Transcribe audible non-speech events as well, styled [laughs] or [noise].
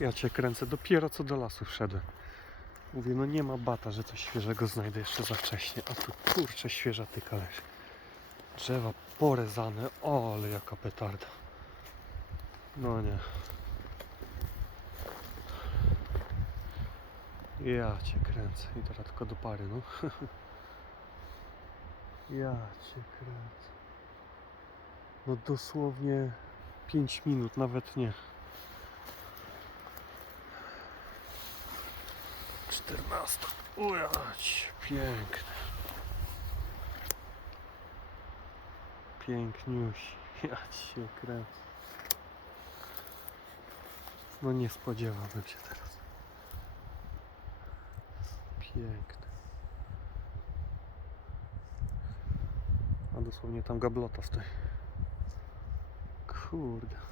Ja cię kręcę, dopiero co do lasu wszedłem. Mówię, no nie ma bata, że coś świeżego znajdę jeszcze za wcześnie. A tu kurczę świeża tyka leży. Drzewa porezane, o ale jaka petarda. No nie. Ja cię kręcę i teraz tylko do pary, no. [laughs] ja cię kręcę. No dosłownie 5 minut, nawet nie. 14. Ujać, piękne. Piękniusi. [laughs] Ja cię kręcę. No nie spodziewałbym się teraz. Piękne. A dosłownie tam gablota stoi. Kurde.